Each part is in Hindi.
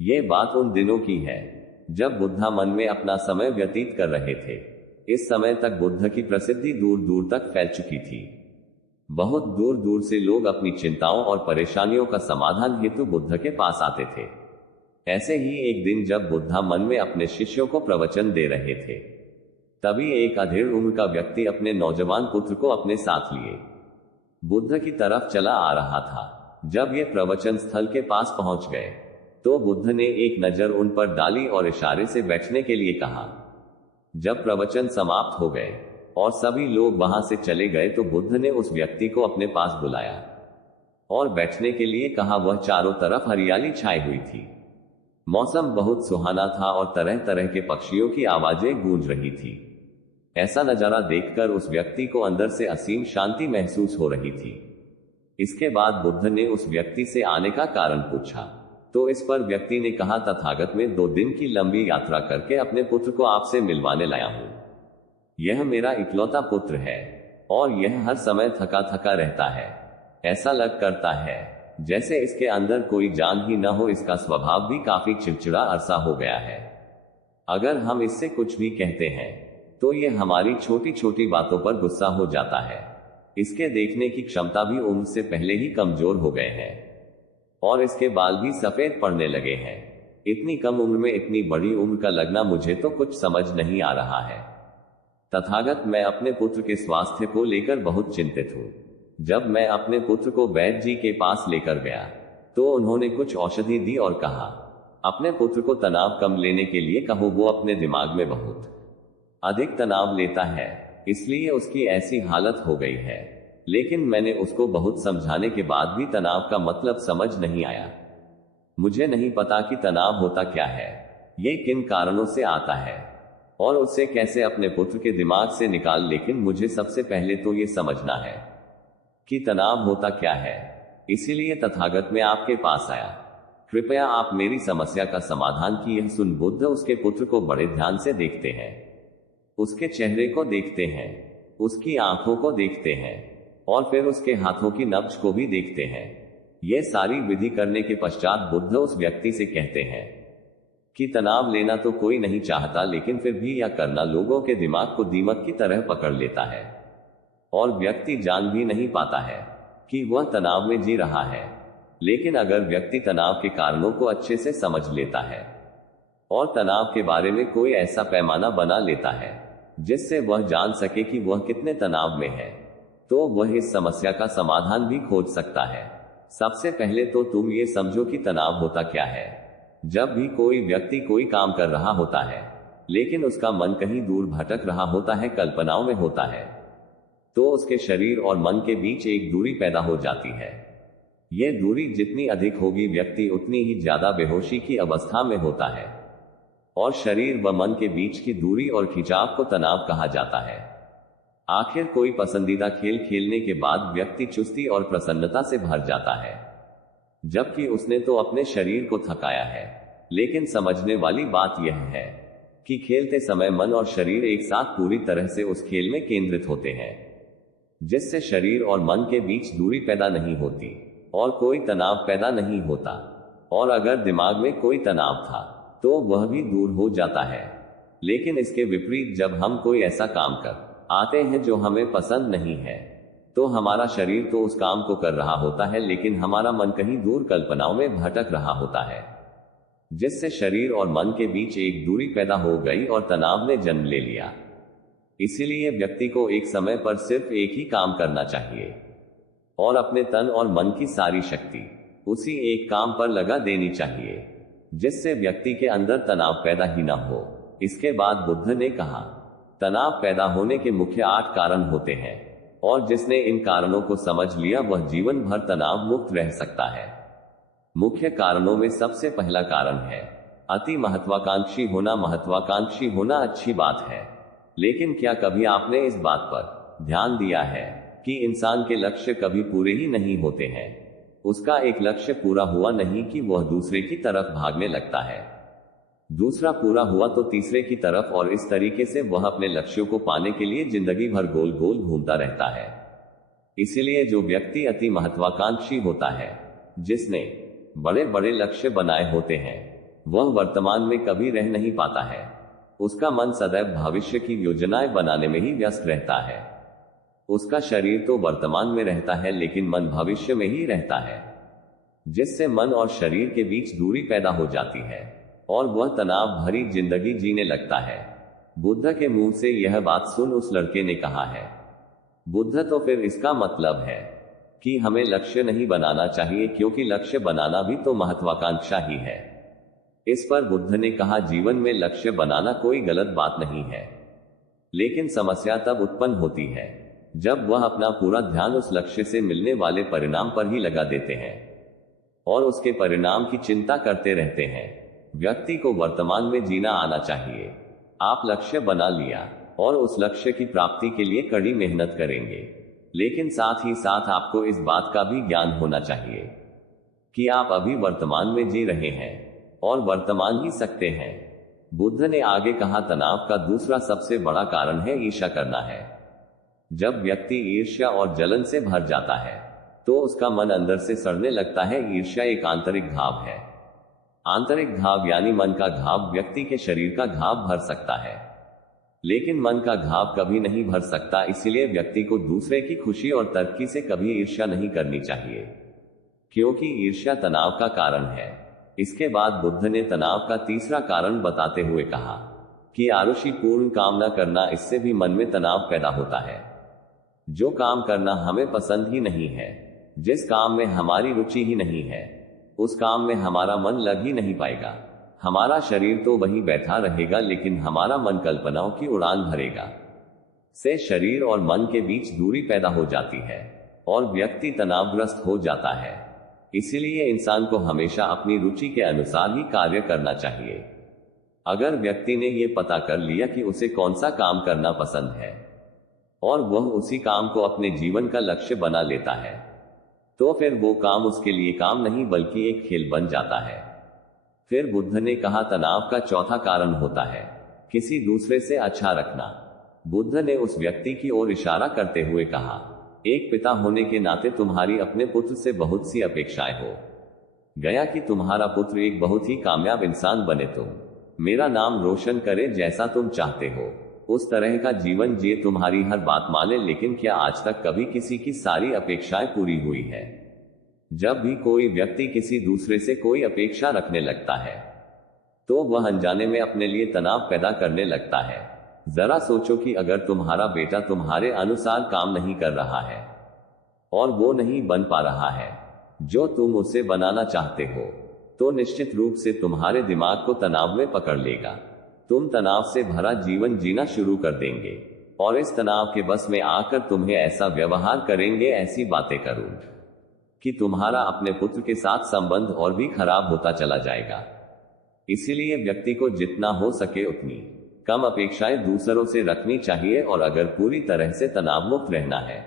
ये बात उन दिनों की है जब बुद्धा मन में अपना समय व्यतीत कर रहे थे। इस समय तक बुद्ध की प्रसिद्धि दूर दूर तक फैल चुकी थी। बहुत दूर दूर से लोग अपनी चिंताओं और परेशानियों का समाधान हेतु बुद्ध के पास आते थे। ऐसे ही एक दिन जब बुद्धा मन में अपने शिष्यों को प्रवचन दे रहे थे, तभी एक अधेड़ उम्र का व्यक्ति अपने नौजवान पुत्र को अपने साथ लिए बुद्ध की तरफ चला आ रहा था। जब ये प्रवचन स्थल के पास पहुंच गए तो बुद्ध ने एक नजर उन पर डाली और इशारे से बैठने के लिए कहा। जब प्रवचन समाप्त हो गए और सभी लोग वहां से चले गए तो बुद्ध ने उस व्यक्ति को अपने पास बुलाया और बैठने के लिए कहा। वह चारों तरफ हरियाली छाई हुई थी। मौसम बहुत सुहाना था और तरह तरह के पक्षियों की आवाजें गूंज रही थी। ऐसा नजारा देखकर उस व्यक्ति को अंदर से असीम शांति महसूस हो रही थी। इसके बाद बुद्ध ने उस व्यक्ति से आने का कारण पूछा, तो इस पर व्यक्ति ने कहा, तथागत में 2 दिन की लंबी यात्रा करके अपने पुत्र को आपसे मिलवाने लाया हूं। यह मेरा इकलौता पुत्र है और यह हर समय थका थका रहता है। ऐसा लग करता है जैसे इसके अंदर कोई जान ही न हो। इसका स्वभाव भी काफी चिड़चिड़ा अरसा हो गया है। अगर हम इससे कुछ भी कहते हैं तो यह हमारी छोटी छोटी बातों पर गुस्सा हो जाता है। इसके देखने की क्षमता भी उम्र से पहले ही कमजोर हो गए हैं और इसके बाल भी सफेद पड़ने लगे हैं। इतनी कम उम्र में इतनी बड़ी उम्र का लगना मुझे तो कुछ समझ नहीं आ रहा है। तथागत, मैं अपने पुत्र के स्वास्थ्य को लेकर बहुत चिंतित हूँ। जब मैं अपने पुत्र को वैद्य जी के पास लेकर गया तो उन्होंने कुछ औषधि दी और कहा, अपने पुत्र को तनाव कम लेने के लिए कहो। वो अपने दिमाग में बहुत अधिक तनाव लेता है, इसलिए उसकी ऐसी हालत हो गई है। लेकिन मैंने उसको बहुत समझाने के बाद भी तनाव का मतलब समझ नहीं आया। मुझे नहीं पता कि तनाव होता क्या है, ये किन कारणों से आता है और उसे कैसे अपने पुत्र के दिमाग से निकाल। लेकिन मुझे सबसे पहले तो ये समझना है कि तनाव होता क्या है। इसीलिए तथागत मैं आपके पास आया। कृपया आप मेरी समस्या का समाधान की। यह सुन बुद्ध उसके पुत्र को बड़े ध्यान से देखते हैं। उसके चेहरे को देखते हैं, उसकी आंखों को देखते हैं और फिर उसके हाथों की नब्ज को भी देखते हैं। यह सारी विधि करने के पश्चात बुद्ध उस व्यक्ति से कहते हैं कि तनाव लेना तो कोई नहीं चाहता, लेकिन फिर भी यह करना लोगों के दिमाग को दीमक की तरह पकड़ लेता है और व्यक्ति जान भी नहीं पाता है कि वह तनाव में जी रहा है। लेकिन अगर व्यक्ति तनाव के कारणों को अच्छे से समझ लेता है और तनाव के बारे में कोई ऐसा पैमाना बना लेता है जिससे वह जान सके कि वह कितने तनाव में है, तो वह इस समस्या का समाधान भी खोज सकता है। सबसे पहले तो तुम ये समझो कि तनाव होता क्या है। जब भी कोई व्यक्ति कोई काम कर रहा होता है लेकिन उसका मन कहीं दूर भटक रहा होता है, कल्पनाओं में होता है, तो उसके शरीर और मन के बीच एक दूरी पैदा हो जाती है। यह दूरी जितनी अधिक होगी, व्यक्ति उतनी ही ज्यादा बेहोशी की अवस्था में होता है और शरीर व मन के बीच की दूरी और खिंचाव को तनाव कहा जाता है। आखिर कोई पसंदीदा खेल खेलने के बाद व्यक्ति चुस्ती और प्रसन्नता से भर जाता है, जबकि उसने तो अपने शरीर को थकाया है। लेकिन समझने वाली बात यह है कि खेलते समय मन और शरीर एक साथ पूरी तरह से उस खेल में केंद्रित होते हैं, जिससे शरीर और मन के बीच दूरी पैदा नहीं होती और कोई तनाव पैदा नहीं होता। और अगर दिमाग में कोई तनाव था तो वह भी दूर हो जाता है। लेकिन इसके विपरीत, जब हम कोई ऐसा काम कर आते हैं जो हमें पसंद नहीं है, तो हमारा शरीर तो उस काम को कर रहा होता है, लेकिन हमारा मन कहीं दूर कल्पनाओं में भटक रहा होता है, जिससे शरीर और मन के बीच एक दूरी पैदा हो गई और तनाव ने जन्म ले लिया। इसीलिए व्यक्ति को एक समय पर सिर्फ एक ही काम करना चाहिए और अपने तन और मन की सारी शक्ति उसी एक काम पर लगा देनी चाहिए, जिससे व्यक्ति के अंदर तनाव पैदा ही न हो। इसके बाद बुद्ध ने कहा, तनाव पैदा होने के मुख्य 8 कारण होते हैं और जिसने इन कारणों को समझ लिया वह जीवन भर तनाव मुक्त रह सकता है। मुख्य कारणों में सबसे पहला कारण है अति महत्वाकांक्षी होना। महत्वाकांक्षी होना अच्छी बात है, लेकिन क्या कभी आपने इस बात पर ध्यान दिया है कि इंसान के लक्ष्य कभी पूरे ही नहीं होते हैं। उसका एक लक्ष्य पूरा हुआ नहीं कि वह दूसरे की तरफ भागने लगता है, दूसरा पूरा हुआ तो तीसरे की तरफ, और इस तरीके से वह अपने लक्ष्यों को पाने के लिए जिंदगी भर गोल गोल घूमता रहता है। इसलिए जो व्यक्ति अति महत्वाकांक्षी होता है, जिसने बड़े बड़े लक्ष्य बनाए होते हैं, वह वर्तमान में कभी रह नहीं पाता है। उसका मन सदैव भविष्य की योजनाएं बनाने में ही व्यस्त रहता है। उसका शरीर तो वर्तमान में रहता है लेकिन मन भविष्य में ही रहता है, जिससे मन और शरीर के बीच दूरी पैदा हो जाती है और वह तनाव भरी जिंदगी जीने लगता है। बुद्ध के मुंह से यह बात सुन उस लड़के ने कहा है, बुद्ध तो फिर इसका मतलब है कि हमें लक्ष्य नहीं बनाना चाहिए, क्योंकि लक्ष्य बनाना भी तो महत्वाकांक्षा ही है। इस पर बुद्ध ने कहा, जीवन में लक्ष्य बनाना कोई गलत बात नहीं है, लेकिन समस्या तब उत्पन्न होती है जब वह अपना पूरा ध्यान उस लक्ष्य से मिलने वाले परिणाम पर ही लगा देते हैं और उसके परिणाम की चिंता करते रहते हैं। व्यक्ति को वर्तमान में जीना आना चाहिए। आप लक्ष्य बना लिया और उस लक्ष्य की प्राप्ति के लिए कड़ी मेहनत करेंगे, लेकिन साथ ही साथ आपको इस बात का भी ज्ञान होना चाहिए कि आप अभी वर्तमान में जी रहे हैं और वर्तमान ही सकते हैं। बुद्ध ने आगे कहा, तनाव का दूसरा सबसे बड़ा कारण है ईर्ष्या करना है। जब व्यक्ति ईर्ष्या और जलन से भर जाता है तो उसका मन अंदर से सड़ने लगता है। ईर्ष्या एक आंतरिक घाव है। आंतरिक घाव यानी मन का घाव व्यक्ति के शरीर का घाव भर सकता है, लेकिन मन का घाव कभी नहीं भर सकता। इसलिए व्यक्ति को दूसरे की खुशी और तरक्की से कभी ईर्ष्या नहीं करनी चाहिए, क्योंकि ईर्ष्या तनाव का कारण है। इसके बाद बुद्ध ने तनाव का तीसरा कारण बताते हुए कहा कि आरुषिपूर्ण काम न करना, इससे भी मन में तनाव पैदा होता है। जो काम करना हमें पसंद ही नहीं है, जिस काम में हमारी रुचि ही नहीं है, उस काम में हमारा मन लग ही नहीं पाएगा। हमारा शरीर तो वहीं बैठा रहेगा, लेकिन हमारा मन कल्पनाओं की उड़ान भरेगा। से शरीर और मन के बीच दूरी पैदा हो जाती है और व्यक्ति तनावग्रस्त हो जाता है। इसीलिए इंसान को हमेशा अपनी रुचि के अनुसार ही कार्य करना चाहिए। अगर व्यक्ति ने यह पता कर लिया कि उसे कौन सा काम करना पसंद है और वह उसी काम को अपने जीवन का लक्ष्य बना लेता है, तो फिर वो काम उसके लिए काम नहीं बल्कि एक खेल बन जाता है। फिर बुद्ध ने कहा, तनाव का चौथा कारण होता है किसी दूसरे से अच्छा रखना। बुद्ध ने उस व्यक्ति की ओर इशारा करते हुए कहा, एक पिता होने के नाते तुम्हारी अपने पुत्र से बहुत सी अपेक्षाएं हो गया कि तुम्हारा पुत्र एक बहुत ही कामयाब इंसान बने, तुम मेरा नाम रोशन करे, जैसा तुम चाहते हो उस तरह का जीवन जिए, तुम्हारी हर बात माने। लेकिन क्या आज तक कभी किसी की सारी अपेक्षाएं पूरी हुई है? जब भी कोई व्यक्ति किसी दूसरे से कोई अपेक्षा रखने लगता है तो वह अनजाने में अपने लिए तनाव पैदा करने लगता है। जरा सोचो कि अगर तुम्हारा बेटा तुम्हारे अनुसार काम नहीं कर रहा है और वो नहीं बन पा रहा है जो तुम उसे बनाना चाहते हो, तो निश्चित रूप से तुम्हारे दिमाग को तनाव में पकड़ लेगा। तुम तनाव से भरा जीवन जीना शुरू कर देंगे और इस तनाव के बस में आकर तुम्हें ऐसा व्यवहार करेंगे, ऐसी बातें करूं कि तुम्हारा अपने पुत्र के साथ संबंध और भी खराब होता चला जाएगा। इसीलिए व्यक्ति को जितना हो सके उतनी कम अपेक्षाएं दूसरों से रखनी चाहिए और अगर पूरी तरह से तनाव मुक्त रहना है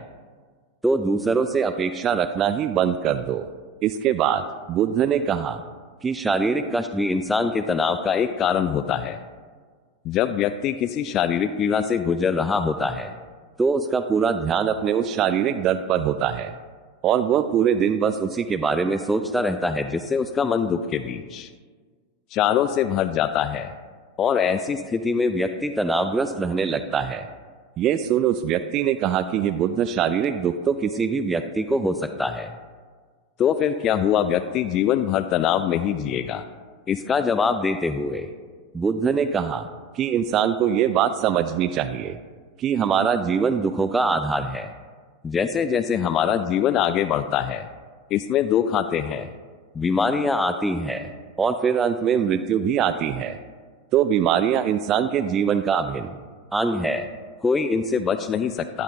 तो दूसरों से अपेक्षा रखना ही बंद कर दो। इसके बाद बुद्ध ने कहा कि शारीरिक कष्ट भी इंसान के तनाव का एक कारण होता है। जब व्यक्ति किसी शारीरिक पीड़ा से गुजर रहा होता है तो उसका पूरा ध्यान अपने उस शारीरिक दर्द पर होता है और वह पूरे दिन बस उसी के बारे में सोचता रहता है, जिससे उसका मन दुख के बीच चारों से भर जाता है और ऐसी स्थिति में व्यक्ति तनावग्रस्त रहने लगता है। यह सुन उस व्यक्ति ने कहा कि ये बुद्ध, शारीरिक दुख तो किसी भी व्यक्ति को हो सकता है, तो फिर क्या हुआ, व्यक्ति जीवन भर तनाव में ही जिएगा? इसका जवाब देते हुए बुद्ध ने कहा कि इंसान को यह बात समझनी चाहिए कि हमारा जीवन दुखों का आधार है। जैसे जैसे हमारा जीवन आगे बढ़ता है, इसमें दुख आते हैं, बीमारियां आती हैं और फिर अंत में मृत्यु भी आती है। तो बीमारियां इंसान के जीवन का अभिन्न अंग है, कोई इनसे बच नहीं सकता।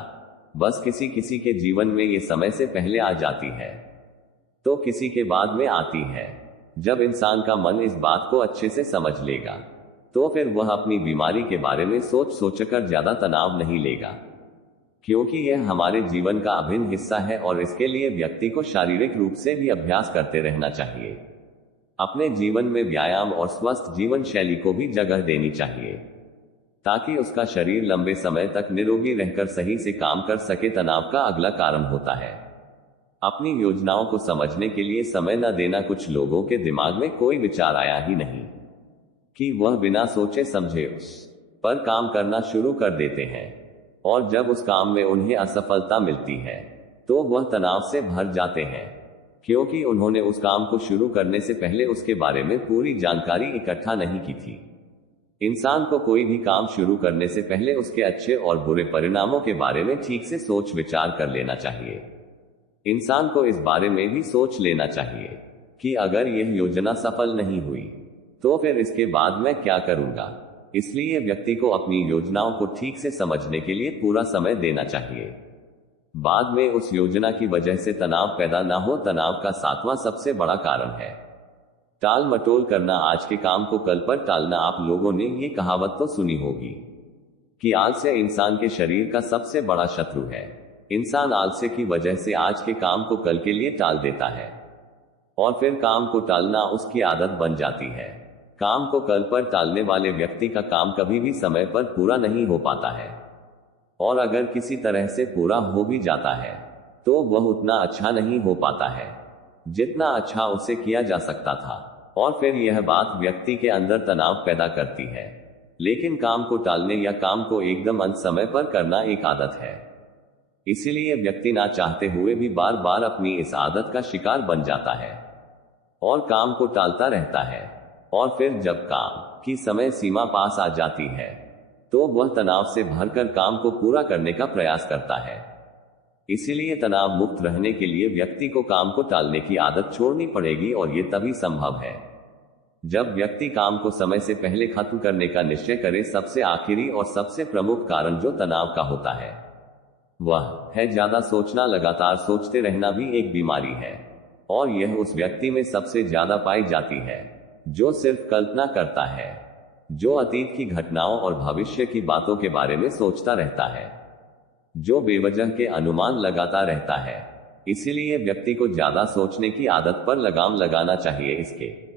बस किसी किसी के जीवन में ये समय से पहले आ जाती है तो किसी के बाद में आती है। जब इंसान का मन इस बात को अच्छे से समझ लेगा तो फिर वह अपनी बीमारी के बारे में सोच सोचकर ज्यादा तनाव नहीं लेगा, क्योंकि यह हमारे जीवन का अभिन्न हिस्सा है और इसके लिए व्यक्ति को शारीरिक रूप से भी अभ्यास करते रहना चाहिए। अपने जीवन में व्यायाम और स्वस्थ जीवन शैली को भी जगह देनी चाहिए ताकि उसका शरीर लंबे समय तक निरोगी रहकर सही से काम कर सके। तनाव का अगला कारण होता है अपनी योजनाओं को समझने के लिए समय न देना। कुछ लोगों के दिमाग में कोई विचार आया ही नहीं कि वह बिना सोचे समझे उस पर काम करना शुरू कर देते हैं, और जब उस काम में उन्हें असफलता मिलती है तो वह तनाव से भर जाते हैं, क्योंकि उन्होंने उस काम को शुरू करने से पहले उसके बारे में पूरी जानकारी इकट्ठा नहीं की थी। इंसान को कोई भी काम शुरू करने से पहले उसके अच्छे और बुरे परिणामों के बारे में ठीक से सोच विचार कर लेना चाहिए। इंसान को इस बारे में भी सोच लेना चाहिए कि अगर यह योजना सफल नहीं हुई तो फिर इसके बाद मैं क्या करूंगा। इसलिए व्यक्ति को अपनी योजनाओं को ठीक से समझने के लिए पूरा समय देना चाहिए। बाद में उस योजना की वजह से तनाव पैदा ना हो। तनाव का 7वां सबसे बड़ा कारण है टाल मटोल करना। आज के काम को कल पर टालना। आप लोगों ने ये कहावत तो सुनी होगी कि आलस्य इंसान के शरीर का सबसे बड़ा शत्रु है। इंसान आलस्य की वजह से आज के काम को कल के लिए टाल देता है, और फिर काम को टालना उसकी आदत बन जाती है। काम को कल पर टालने वाले व्यक्ति का काम कभी भी समय पर पूरा नहीं हो पाता है, और अगर किसी तरह से पूरा हो भी जाता है तो वह उतना अच्छा नहीं हो पाता है जितना अच्छा उसे किया जा सकता था, और फिर यह बात व्यक्ति के अंदर तनाव पैदा करती है। लेकिन काम को टालने या काम को एकदम अंत समय पर करना एक आदत है, इसीलिए व्यक्ति ना चाहते हुए भी बार बार अपनी इस आदत का शिकार बन जाता है और काम को टालता रहता है, और फिर जब काम की समय सीमा पास आ जाती है तो वह तनाव से भरकर काम को पूरा करने का प्रयास करता है। इसीलिए तनाव मुक्त रहने के लिए व्यक्ति को काम को टालने की आदत छोड़नी पड़ेगी, और ये तभी संभव है जब व्यक्ति काम को समय से पहले खत्म करने का निश्चय करे। सबसे आखिरी और सबसे प्रमुख कारण जो तनाव का होता है वह है ज्यादा सोचना। लगातार सोचते रहना भी एक बीमारी है, और यह उस व्यक्ति में सबसे ज्यादा पाई जाती है जो सिर्फ कल्पना करता है, जो अतीत की घटनाओं और भविष्य की बातों के बारे में सोचता रहता है, जो बेवजह के अनुमान लगाता रहता है। इसीलिए व्यक्ति को ज्यादा सोचने की आदत पर लगाम लगाना चाहिए। इसके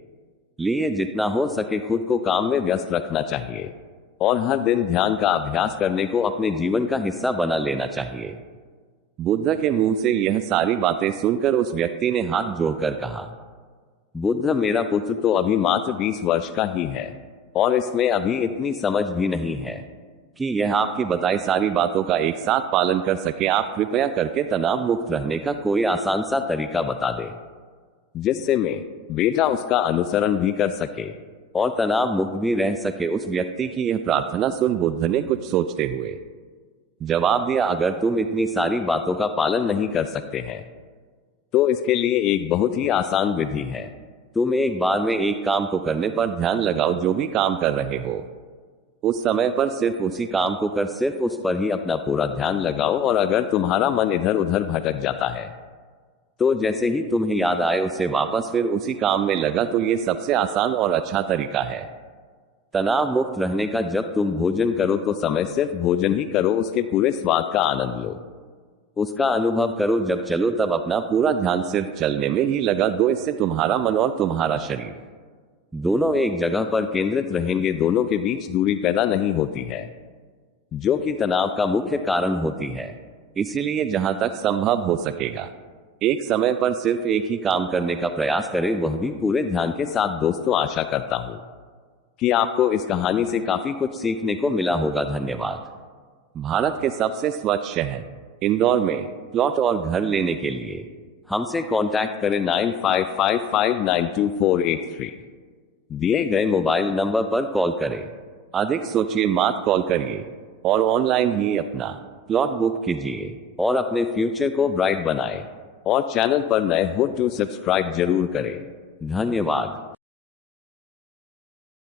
लिए जितना हो सके खुद को काम में व्यस्त रखना चाहिए, और हर दिन ध्यान का अभ्यास करने को अपने जीवन का हिस्सा बना लेना चाहिए। बुद्ध के मुंह से यह सारी बातें सुनकर उस व्यक्ति ने हाथ जोड़कर कहा, बुद्ध, मेरा पुत्र तो अभी मात्र 20 वर्ष का ही है, और इसमें अभी इतनी समझ भी नहीं है कि यह आपकी बताई सारी बातों का एक साथ पालन कर सके। आप कृपया करके तनाव मुक्त रहने का कोई आसान सा तरीका बता दें, जिससे मैं बेटा उसका अनुसरण भी कर सके और तनाव मुक्त भी रह सके। उस व्यक्ति की यह प्रार्थना सुन बुद्ध ने कुछ सोचते हुए जवाब दिया, अगर तुम इतनी सारी बातों का पालन नहीं कर सकते हैं तो इसके लिए एक बहुत ही आसान विधि है। तुम एक बार में एक काम को करने पर ध्यान लगाओ। जो भी काम कर रहे हो उस समय पर सिर्फ उसी काम को कर, सिर्फ उस पर ही अपना पूरा ध्यान लगाओ। और अगर तुम्हारा मन इधर उधर भटक जाता है तो जैसे ही तुम्हें याद आए उसे वापस फिर उसी काम में लगा। तो ये सबसे आसान और अच्छा तरीका है तनाव मुक्त रहने का। जब तुम भोजन करो तो समय सिर्फ भोजन ही करो, उसके पूरे स्वाद का आनंद लो, उसका अनुभव करो। जब चलो तब अपना पूरा ध्यान सिर्फ चलने में ही लगा दो। इससे तुम्हारा मन और तुम्हारा शरीर दोनों एक जगह पर केंद्रित रहेंगे, दोनों के बीच दूरी पैदा नहीं होती है, जो कि तनाव का मुख्य कारण होती है। इसीलिए जहां तक संभव हो सकेगा एक समय पर सिर्फ एक ही काम करने का प्रयास करें, वह भी पूरे ध्यान के साथ। दोस्तों, आशा करता हूं कि आपको इस कहानी से काफी कुछ सीखने को मिला होगा। धन्यवाद। भारत के सबसे स्वच्छ शहर इंदौर में प्लॉट और घर लेने के लिए हमसे कांटेक्ट करें 9555924883 दिए गए मोबाइल नंबर पर कॉल करें। अधिक सोचिए मत कॉल करिए, और ऑनलाइन ही अपना प्लॉट बुक कीजिए और अपने फ्यूचर को ब्राइट बनाएं। और चैनल पर नए हो तो सब्सक्राइब जरूर करें। धन्यवाद।